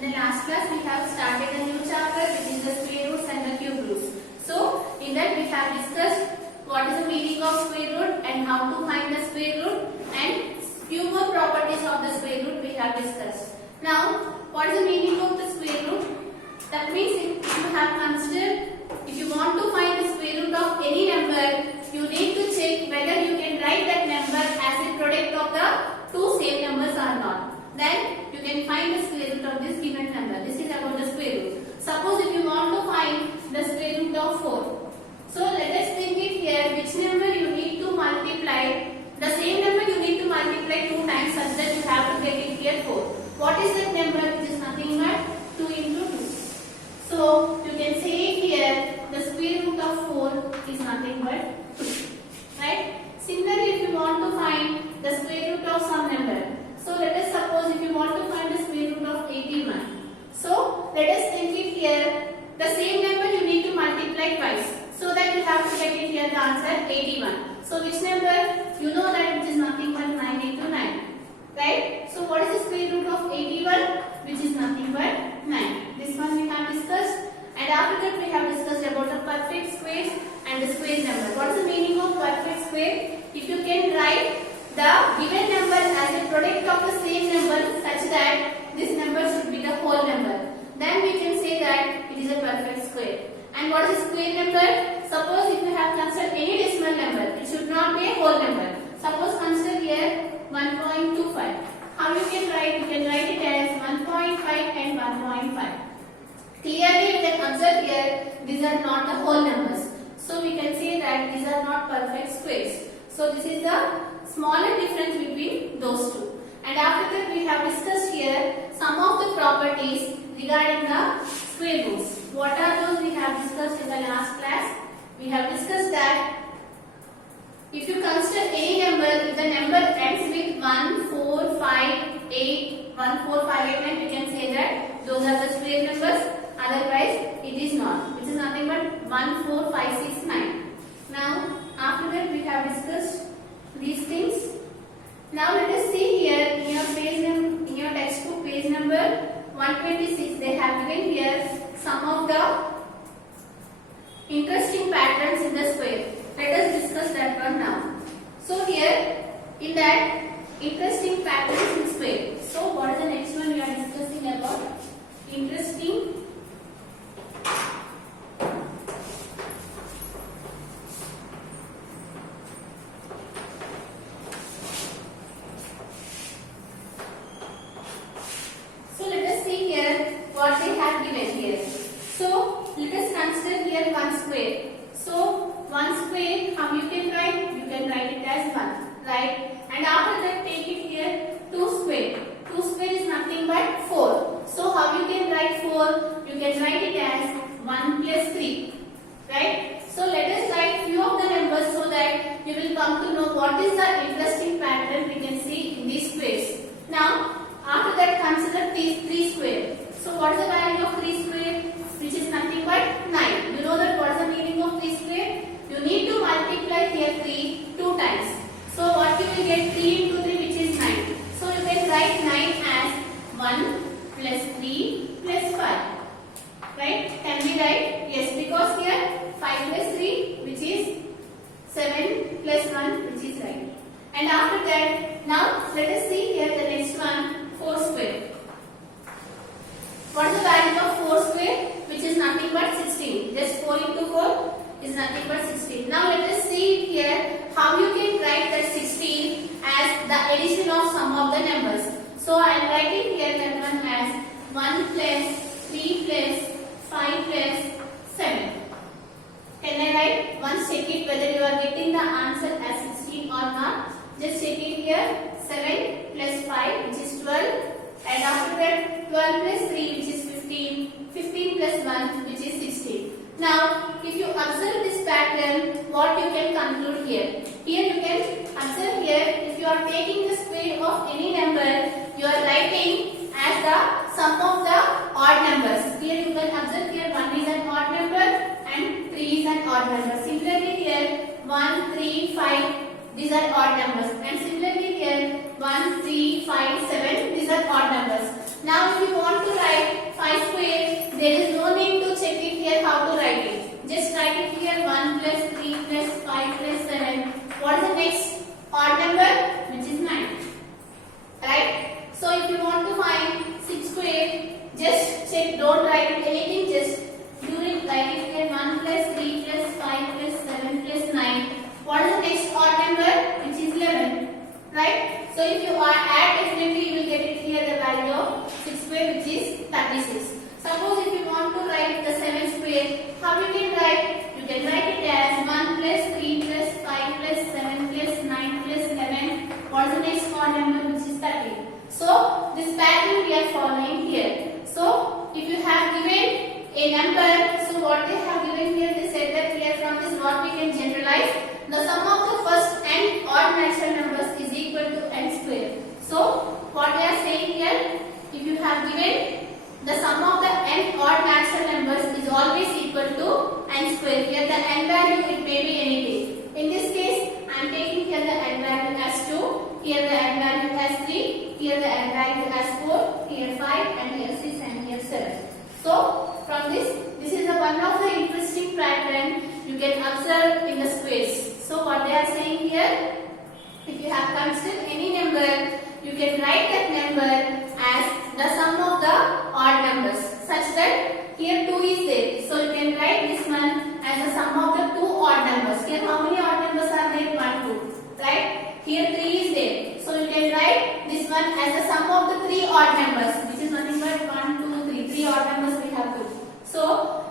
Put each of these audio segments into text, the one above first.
In the last class, we have started a new chapter, which is the square roots and the cube roots. So, in that we have discussed what is the meaning of square root and how to find the square root, and few more properties of the square root we have discussed. Now, what is the meaning of the square root? That means if you have considered, if you want to find the square root of any number, you need to check whether you can write that number as a product of the two same numbers or not. Then you can find the square root of this given number. This is about the square root. Suppose if you want to find the square root of 4. So let us think it here, which number you need to multiply. The same number you need to multiply 2 times such that you have to get it here 4. What is that number? Which is nothing but 2 into 2. So you can say here the square root of 4 is nothing but 2. Right? Similarly, if you want to find the square root of some number. So let us suppose if you want to find the square root of 81. So let us think it here. The same number you need to multiply twice. So that you have to get it here the answer 81. So which number? You know that which is nothing but 9 into 9. Right? So what is the square root of 81? Which is nothing but 9. This one we have discussed. And after that we have discussed about the perfect squares and the square number. What is the meaning of perfect square? If you can write the given number as a product of the same number such that this number should be the whole number, then we can say that it is a perfect square. And what is a square number? Suppose if you have considered any decimal number, it should not be a whole number. Suppose consider here 1.25. How you can write? You can write it as 1.5 and 1.5. Clearly you can observe here these are not the whole numbers. So we can say that these are not perfect squares. So this is the smaller difference between those two. And after that we have discussed here some of the properties regarding the square roots. What are those we have discussed in the last class? We have discussed that if you consider any number, if the number ends with 1, 4, 5, 8, 1, 4, 5, 8, 9, we can say that those are the square numbers. Otherwise, it is not. Which is nothing but 1, 4, 5, 6, 9. Now, after that we have discussed these things. Now let us see here in your textbook page number 126. They have given here some of the interesting patterns in the square. Let us discuss that one now. So here in that interesting patterns in square. So what is the next one we are discussing about? Interesting what they have given here. So let us consider here 1 square. So 1 square, how you can write? You can write it as 1, right? And after that take it here 2 square. 2 square is nothing but 4. So how you can write 4? You can write it as 1 plus 3, right? So let us write few of the numbers so that you will come to know what is the interesting pattern we can see in these squares. Now after that consider 3 square. So what is the value of 3 square? Which is nothing but 9. You know that what is the meaning of 3 square? You need to multiply here 3 2 times. So what you will get? 3 into 3, which is 9. So you can write 9 as 1 plus 3 plus 5. Right? Can we write? Yes, because here 5 plus 3, which is 7 plus 1, which is right. And after that, now let us see here the next one, 4 square. What is the value of 4 square? Which is nothing but 16. Just 4 into 4 is nothing but 16. Now let us see here how you can write that 16 as the addition of some of the numbers. So I am writing here that one as 1 plus 3 plus 5 plus 7. Can I write? Once check it whether you are getting the answer as 16 or not. Just check it here. 7 plus 5, which is 12. And after that 12 plus 3, which is 15, 15 plus 1, which is 16. Now if you observe this pattern, what you can conclude here? Here you can observe here, if you are taking the square of any number, you are writing as the sum of the odd numbers. Here you can observe here 1 is an odd number and 3 is an odd number. Similarly here 1, 3, 5, these are odd numbers. And similarly here 1, 3, 5, 7, these are odd numbers. Now if you want to write write it here 1 plus 3 plus 5 plus 7. What is the next odd number? Which is 9. Right? So if you want to find 6 square, just check, don't write anything, just do it, write it here 1 plus 3 plus 5 plus 7 plus 9. What is the next odd number? Which is 11. Right? So if you add, definitely you will get it here the value of 6 square, which is 36. Suppose if you want to write the 7 square, how you can write? You can write it as 1 plus 3 plus 5 plus 7 plus 9 plus 11. What is the next odd number? Which is 13. So this pattern we are following here. So if you have given a number, so what they have given here, they said that here from this what we can generalize. The sum of the first n odd natural numbers is equal to n square. So what they are saying here, if you have given the sum of the n odd natural numbers is always equal to n square. Here the n value it may be anything. In this case, I am taking here the n value as 2, here the n value as 3, here the n value as 4, here 5, and here 6, and here 7. So from this is one of the interesting pattern you can observe in the squares. So what they are saying here, if you have considered any number, you can write that number as the sum of the odd numbers, such that here 2 is there. So you can write this one as the sum of the 2 odd numbers. Here how many odd numbers are there? 1, 2. Right? Here 3 is there. So you can write this one as the sum of the 3 odd numbers, which is nothing but 1, 2, 3. 3 odd numbers we have to. So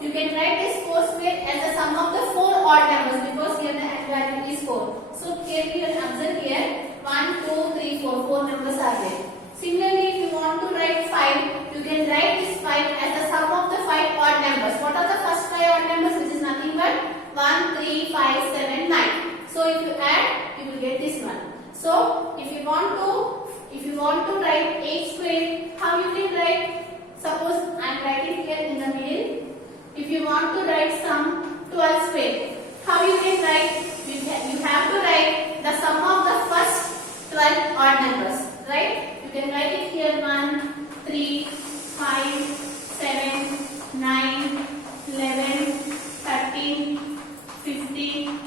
you can write this 4 square as the sum of the 4 odd numbers, because here the n value is 4. So here you can observe here 1, 2, 3, 4. 4 numbers are there. Similarly, if you want to write 5, you can write this 5 as the sum of the 5 odd numbers. What are the first 5 odd numbers? Which is nothing but 1, 3, 5, 7, 9. So if you add, you will get this one. So if you want to write 8 square, how you can write? Suppose I am writing here in the middle. If you want to write some 12 square, how you can write? You have to write the sum of the first 12 odd numbers, right? You can write it here 1, 3, 5, 7, 9, 11, 13, 15,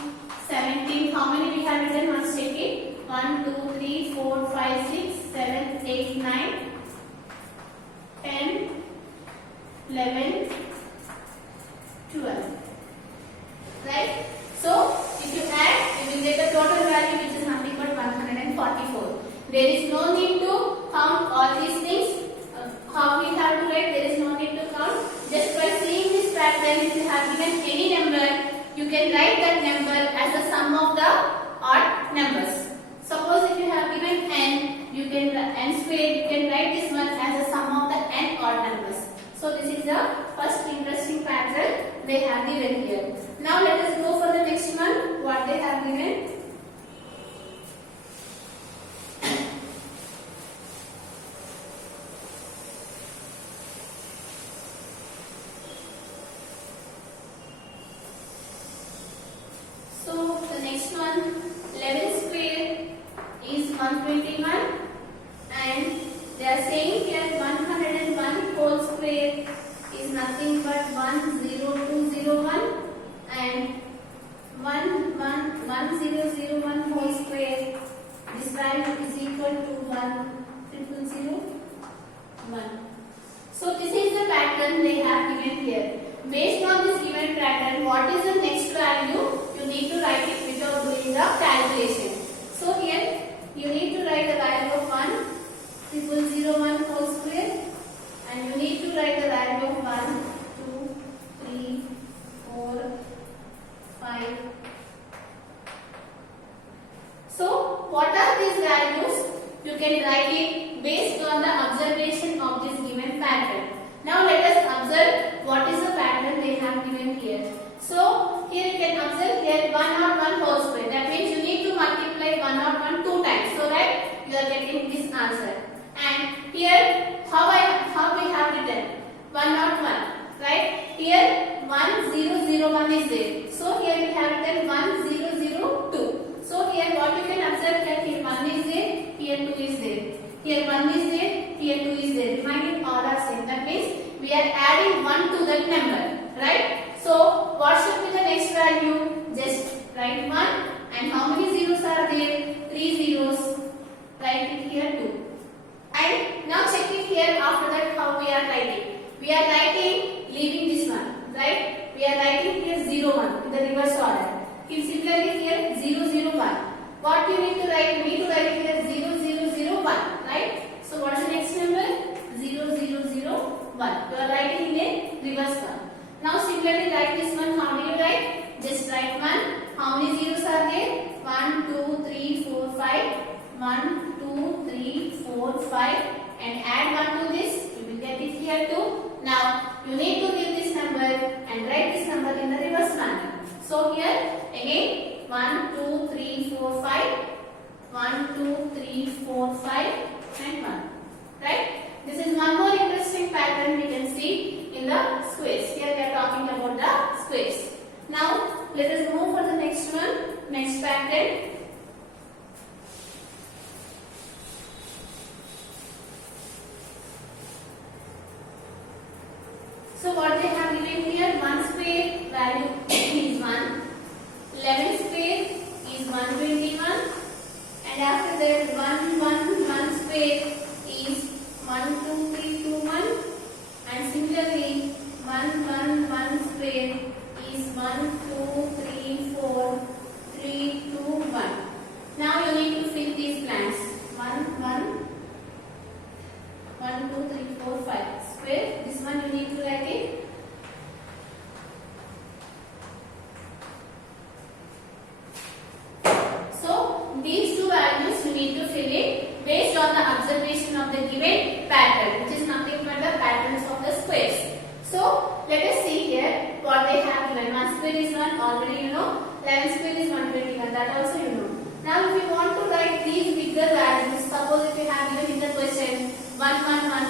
17. How many we have written? Let's check it. 1, 2, 3, 4, 5, 6, 7, 8, 9, 10, 11, 12. Right? So if you add, you will get the total value, which is nothing but 144. There is no need to count all these things. How we have to write? There is no need to count. Just by seeing this pattern, if you have given any number, you can write that number as the sum of the odd numbers. Suppose if you have given n, you can n square. You can write this one as the sum of the n odd numbers. So this is the first interesting pattern they have given here. Now let us go for the next one. What they have given. So the next one, 11 square is 121, and they are saying here 101 whole square is nothing but 10201, and 1001 whole square, this value is equal to 1001. So this is the pattern they have given here. Based on this given pattern, what is the next value? You need to write it without doing the calculation. So here you need to write the value of 1001 whole square, and you need to write the value of 1, 2, 3, 4, 5. So what are these values? You can write it based on the observation of this given pattern. Now let us observe what is the pattern they have given here. So here you can observe here 101 whole square. That means you need to multiply 101 2 times so that you are getting this answer. And here how we have written 101, right? Here 1001 is there. So here we have written 1002. So here what you can observe that here 1 is there, here 2 is there. Here 1 is there, here 2 is there. Remaining all are same. That means we are adding 1 to that number, right? So what should be the we are writing leaving this one, right? We are writing here 0 1 in the reverse order. Similarly here 0 0 1. What you need to write? You need to write here 0 0 0 1, right? So what is the next number? 0 0 0 1. You are writing in a reverse one. Now similarly write this one. How do you write? Just write 1. How many zeros are there? 1 2 3 4 5. 1 2 3 4 5 and add 1 to this. You will get it here too. Now you need to give this number and write this number in the reverse manner. So here again 1 2 3 4 5. 1 2 3 4 5 and 1. Right? This is one more interesting pattern we can see in the squares. Here we are talking about the squares. Now let us move for the next one. Next pattern. So what they have given here, 1 square value is 1, 11 square is 121, and after that 1 square is 1 2 3 2 1, and similarly 1 square is 1 2 3 4 3 2 1. Now you need to fill these blanks. 1 2 3 4 5 square. This one you need to write it. So these two values you need to fill in based on the observation of the given pattern, which is nothing but the patterns of the squares. So let us see here what they have given. 1 square is 1, already you know. 11 square is 121, that also you know. Now if you want to write these bigger values, suppose if you have given in the question 1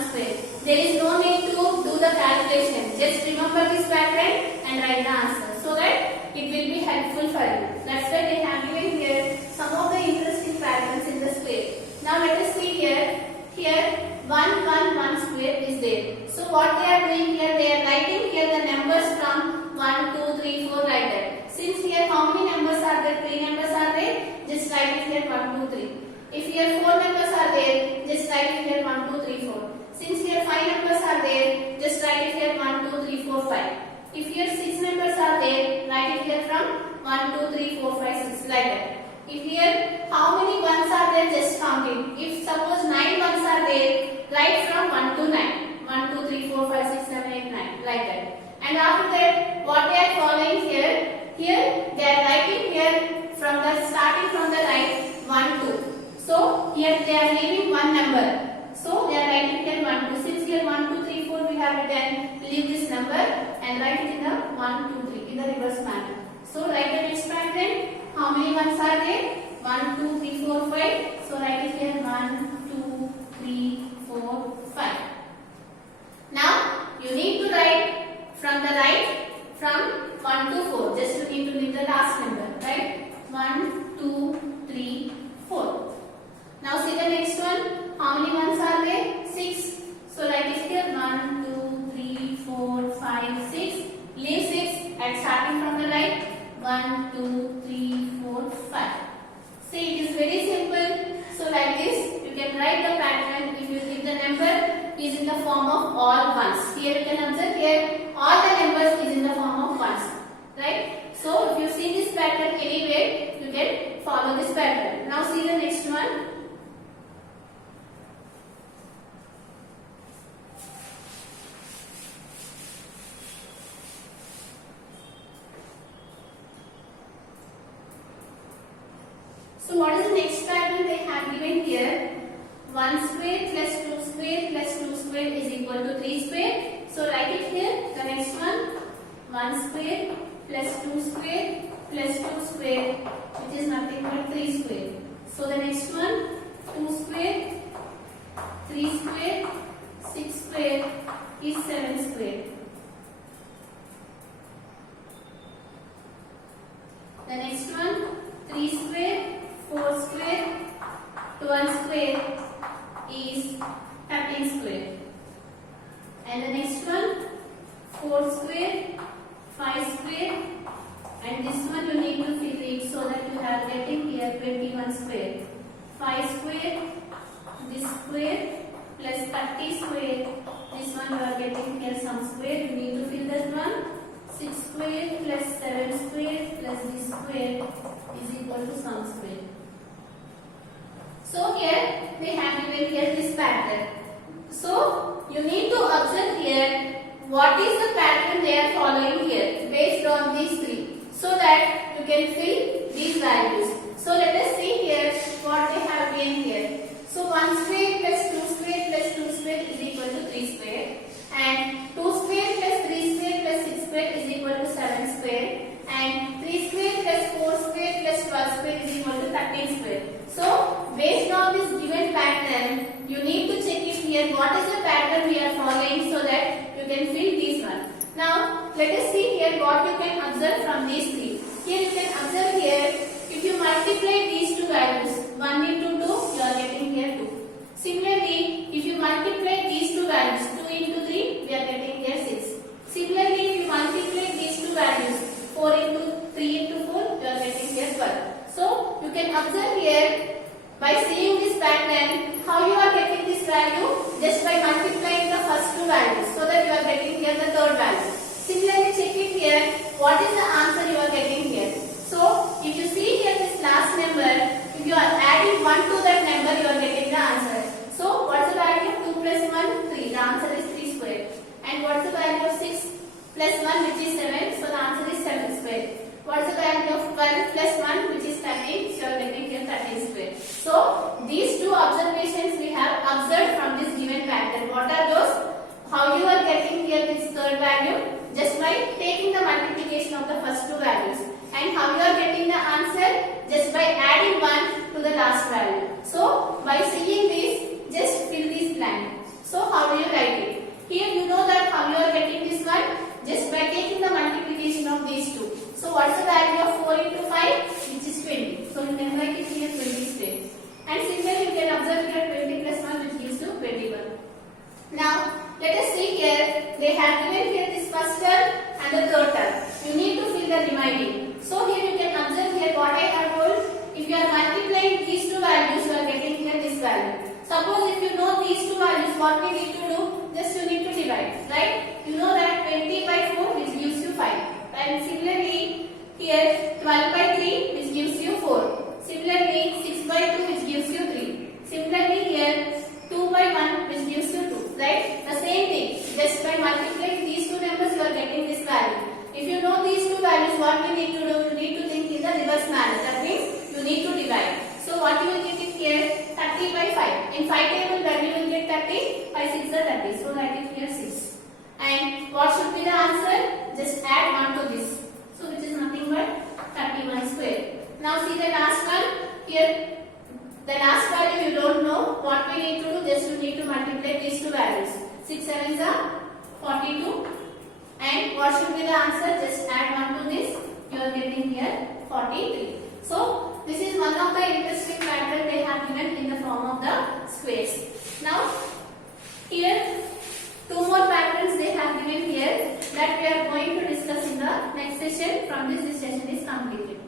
square, there is no need to do the calculation. Just remember this pattern and write the answer so that it will be helpful for you. That's why they have given here some of the interesting patterns in the square. Now let us see here. Here 1 square is there. So what they are doing here, they are writing here the numbers from 1 2 3 4 like that. Since here how many numbers are there? 3 numbers are there. Just write it here 1 2 3. If here 4 numbers are there, just write it here 1 2 3 4. Since here 5 numbers are there, just write it here 1 2 3 4 5. If here 6 numbers are there, write it here from 1 2 3 4 5 6 like that. If here how many ones are there, just counting. If suppose 9 ones are there, write from 1 to 9. 1 2 3 4 5 6 7 8 9 like that. And after that what they are following here, they are writing here from the starting from the right 1 2. So here they are leaving one number. So they are writing here 1 2. Since here 1 2 3 4 we have written, leave this number and write it in the 1 2 3 in the reverse manner. So write the next pattern. How many ones are there? 1 2 3 4 5. So write it here 1 2 3 4 5. Now you need to write from the right from 1 to 4. Just you need to leave the last number, right? 1 2 3 4. Now see the next one. How many ones are there? 6. So write it here 1 2 3 4 5 6. Leave 6 and starting from the right 1 2 3 4 5. See, it is very simple. So like this you can write the pattern if the number is in the form of all ones. Here you can observe here all the numbers is in the form of ones, right? So if you see this pattern anywhere, you can follow this pattern. Now see the next one. So what is the next pattern they have given here? 1 square plus 2 square plus 2 square is equal to 3 square. So write it here. The next one, 1 square plus 2 square plus 2 square, which is nothing but 3 square. So the next one, 2 square, 3 square, 6 square is 7 square. The next one, 3 square, 4 square, 12 square is 13 square. And the next one, 4 square, 5 square, and this one you need to fill it so that you have getting here 21 square. 5 square, this square plus 30 square, this one you are getting here some is equal to sum square. So here they have given here this pattern. So you need to observe here what is the pattern they are following here based on these three, so that you can fill these values. So let us see here what they have given here. So 1 square plus 2 square plus 2 square is equal to 3 square, and 2 square plus 3 square plus 6 square is equal to 7 square, and 3 square plus 4 square plus 12 square is equal to 13 square. So based on this given pattern, you need to check it here what is the pattern we are following, so that you can fill these one. Now let us see here what you can observe from these three. Here you can observe here, if you multiply these two values, 1 into 2, you are getting here 2. Similarly, if you multiply these two values, 2 into 3, we are getting here 6. Similarly, if you multiply these two values, 4 into 3 into 4, you are getting here 12. So you can observe here by seeing this pattern how you are getting this value just by multiplying the first two values, so that you are getting here the third value. Similarly, check it here what is the answer you are getting here. So if you see here this last number, if you are adding 1 to that number, you are getting the answer. So what's the value of 2 plus 1? 3. The answer is 3 square. And what's the value of 6 plus 1, which is 7? So the answer is 7 square. What's the value of 12 plus 1, which is 13? So you are getting here 13 square. So these two observations we have observed from this given pattern. What are those? How you are getting here this third value? Just by taking the multiplication of the first two values. And how you are getting the answer? Just by adding 1 to the last value. So by seeing this, just fill this blank. So how do you write it? Here you know that how you are getting this one? Just by taking the multiplication of these two. So what's the value of 4 into 5? Which is 20. So you can write it here 20 square. And similarly you can observe here 20 plus 1, which gives you 21. Now let us see here, they have given here this first term and the third term. You need to fill the remaining. So here you can observe here what I have told. If you are multiplying these two values, you are getting here this value. Suppose if you know these two values, what we need to do? Just you need to divide, right? You know that 20 by 4, which gives you 5. And similarly here 12 by 3, which gives you 4. Similarly 6 by 2, which gives you 3. Similarly here 2 by 1, which gives you 2, right? The same thing, just by multiplying these two numbers, you are getting this value. If you know these two values, what we need to do? You need to think in the reverse manner. That means you need to divide. So what you will get it here? 30 by 5. In 5 table value you will get 30. 5 6 are 30. So write it here 6. And what should be the answer? Just add 1 to this. So which is nothing but 31 square. Now see the last one. Here the last value you don't know. What we need to do? Just you need to multiply these two values. 6 7s are 42. And what should be the answer? Just add 1 to this. You are getting here 43. So this is one of the interesting pattern they have given in the form of the squares. Now here two more patterns they have given here that we are going to discuss in the next session. From this session is completed.